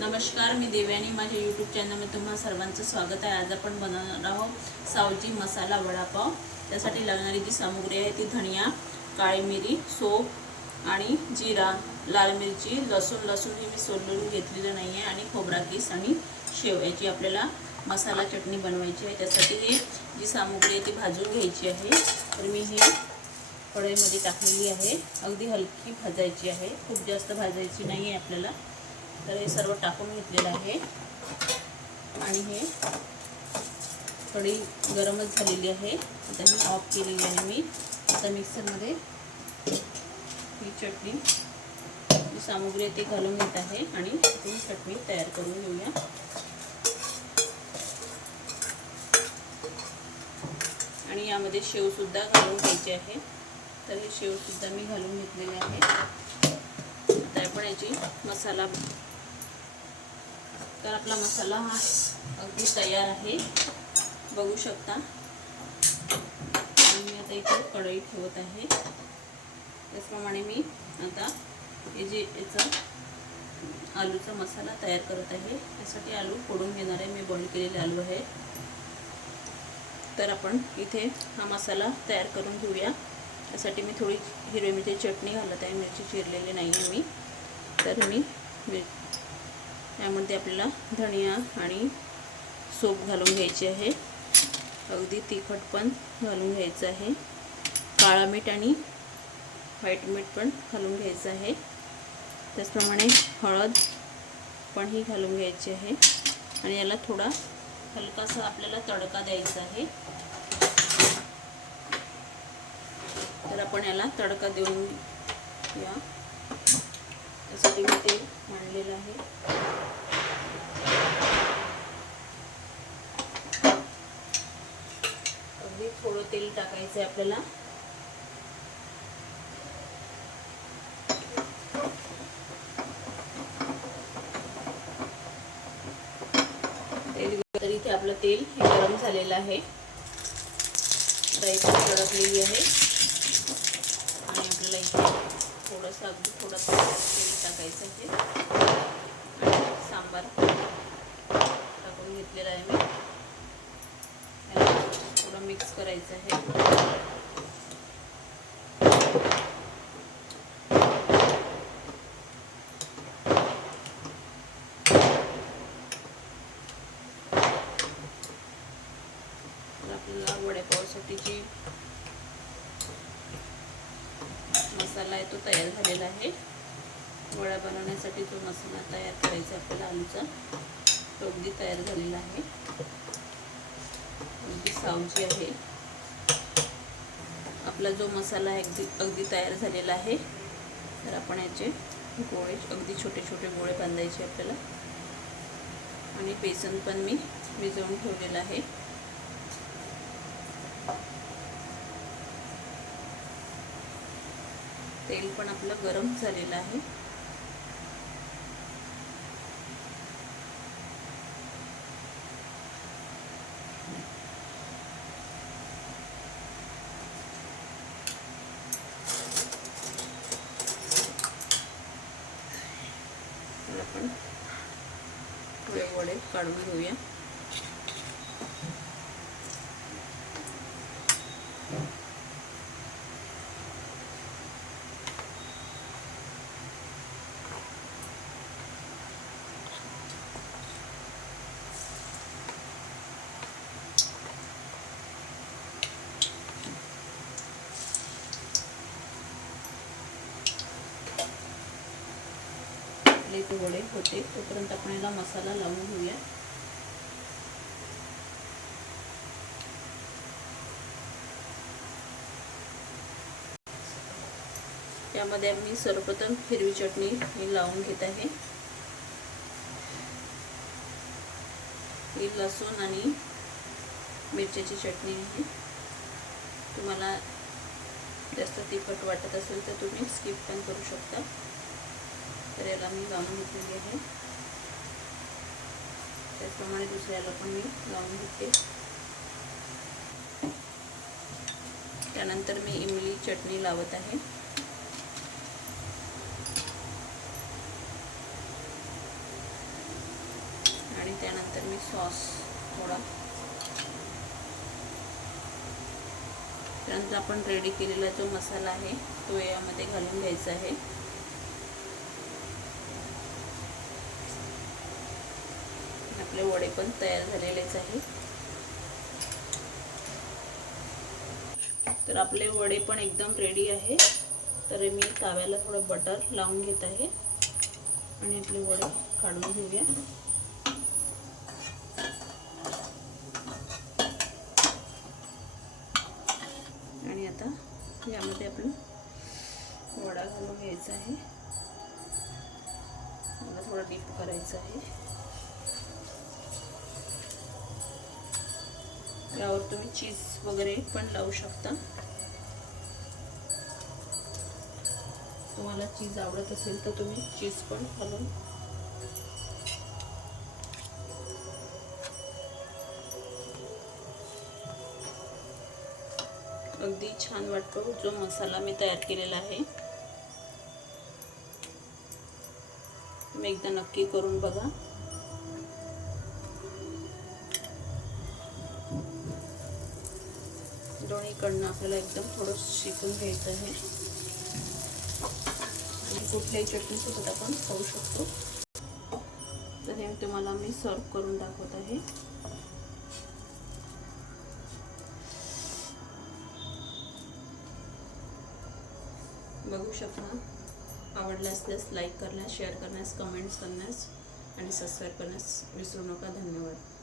नमस्कार, मी देवयानी. माझ्या यूट्यूब चॅनलमध्ये तुम्हा सर्वांचं स्वागत आहे. आज आपण बनवणार आहोत सावजी मसाला वडापाव. त्यासाठी लागणारी जी सामुग्री आहे ती धनिया, काळी मिरी, सोप आणि जिरा, लाल मिरची, लसूण ही मी सोलून घेतलेलं नाही आहे, आणि खोबरा किस आणि शेव याची आपल्याला मसाला चटणी बनवायची आहे. त्यासाठी हे जी सामुग्री आहे ती भाजून घ्यायची आहे. तर मी हे कढईमध्ये टाकलेली आहे. अगदी हलकी भाजायची आहे, खूप जास्त भाजायची नाही आहे आपल्याला. तर हे सर्व टाकून घेतलेलं आहे आणि हे कढई गरमच झालेली आहे. आता मी ऑफ केलेली आहे. मी आता मिक्सरमध्ये ही चटणी जी सामुग्री आहे ती घालून घेत आहे आणि ती चटणी तयार करून घेऊया. आणि यामध्ये शेवसुद्धा घालून घ्यायची आहे. तर हे शेवसुद्धा मी घालून घेतलेले आहे. आता आपण याची मसाला, तर आपला मसाला हा अगदी तयार आहे, बघू शकता. आणि मी आता इथे कढई ठेवत आहे. त्याचप्रमाणे मी आता हे जे याचा आलूचा मसाला तयार करत आहे. त्यासाठी आलू फोडून घेणार आहे. मी बॉईल केलेले आलू आहे. तर आपण इथे हा मसाला तयार करून घेऊया. त्यासाठी मी थोडी हिरवी मिरची चटणी घालत आहे. मिरची चिरलेली नाही आहे मी. तर मी यामध्ये आपल्याला धनिया आणि सोप घालून घ्यायचे आहे. अगदी तिखट पण घालून घ्यायचं आहे. काळा मीठ आणि व्हाईट मीठ पण घालून घ्यायचं आहे. त्याचप्रमाणे हळद पण ही घालून घ्यायची आहे. आणि याला थोडा हलकासा आपल्याला तडका द्यायचा आहे. तर आपण याला तडका देऊन या. त्यासाठी मी तेल आणलेलं आहे. अगदी थोडं तेल टाकायचं आहे आपल्याला. तर इथे आपलं तेल हे गरम झालेलं आहे. कढई पण कडकलेली आहे. आणि आपल्याला इथे थोडंसं अगदी थोडं तेल टाकायचं आहे. आणि सांबार टाकून घेतलेला आहे मी. याला थोडं मिक्स करायचं आहे. आपल्याला वडापावसाठी जी मसाला आहे तो तयार झालेला आहे. वडा बनवण्यासाठी जो मसाला तयार करायचा आपल्याला आलूचा, तो अगदी तयार झालेला आहे. अगदी सावजी आहे. आपला जो मसाला आहे अगदी तयार झालेला आहे. तर आपण याचे गोळे अगदी छोटे छोटे गोळे बांधायचे आपल्याला. आणि बेसन पण मी भिजवून ठेवलेलं आहे. तेल पण आपलं गरम झालेलं आहे. आपण थोडे वडे काढून घेऊया. ते वडे होते तोपर्यंत आपण याला मसाला लावून घेऊया. त्यामध्ये मी सर्वप्रथम हिरवी चटणी ही लावून घेत आहे. ही लसूण आणि मिरच्याची चटणी आहे. तुम्हाला जास्त तिखट वाटत असेल तर तुम्ही स्किप पण करू शकता. तर याला मी लावून घेतलेली आहे. त्याचप्रमाणे दुसऱ्याला पण मी लावून घेते. त्यानंतर मी इमली चटणी लावत आहे. त्यानंतर मी सॉस थोडा, त्यानंतर आपण रेडी केलेला जो मसाला आहे तो यामध्ये घालून घ्यायचा आहे. आपले वडे पण तयार झालेलेच आहे. तर आपले वडे पण एकदम रेडी आहे. तर मी तव्याला थोडं बटर लावून घेत आहे आणि आपले वडे काढून घेऊया. आणि आता यामध्ये आपण वडा घालून घ्यायचा आहे. मला थोडं डीप करायचं आहे. यावर तुम्ही चीज वगैरे पण लावू शकता. तुम्हाला चीज आवडत असेल तर तुम्ही चीज पण घालून अगदी छान वाटतो जो मसाला मी तयार केलेला आहे. तुम्ही एकदा नक्की करून बघा. दोन्हीकडनं आपल्याला एकदम थोडं शिकून घ्यायचं आहे. आणि कुठल्याही चटणीसोबत आपण खाऊ शकतो. तर हे तुम्हाला मी सर्व करून दाखवत आहे. बघू शकता. आवडले असल्यास लाईक करण्यास, शेअर करण्यास, कमेंट्स करण्यास आणि सबस्क्राईब करण्यास विसरू नका. धन्यवाद.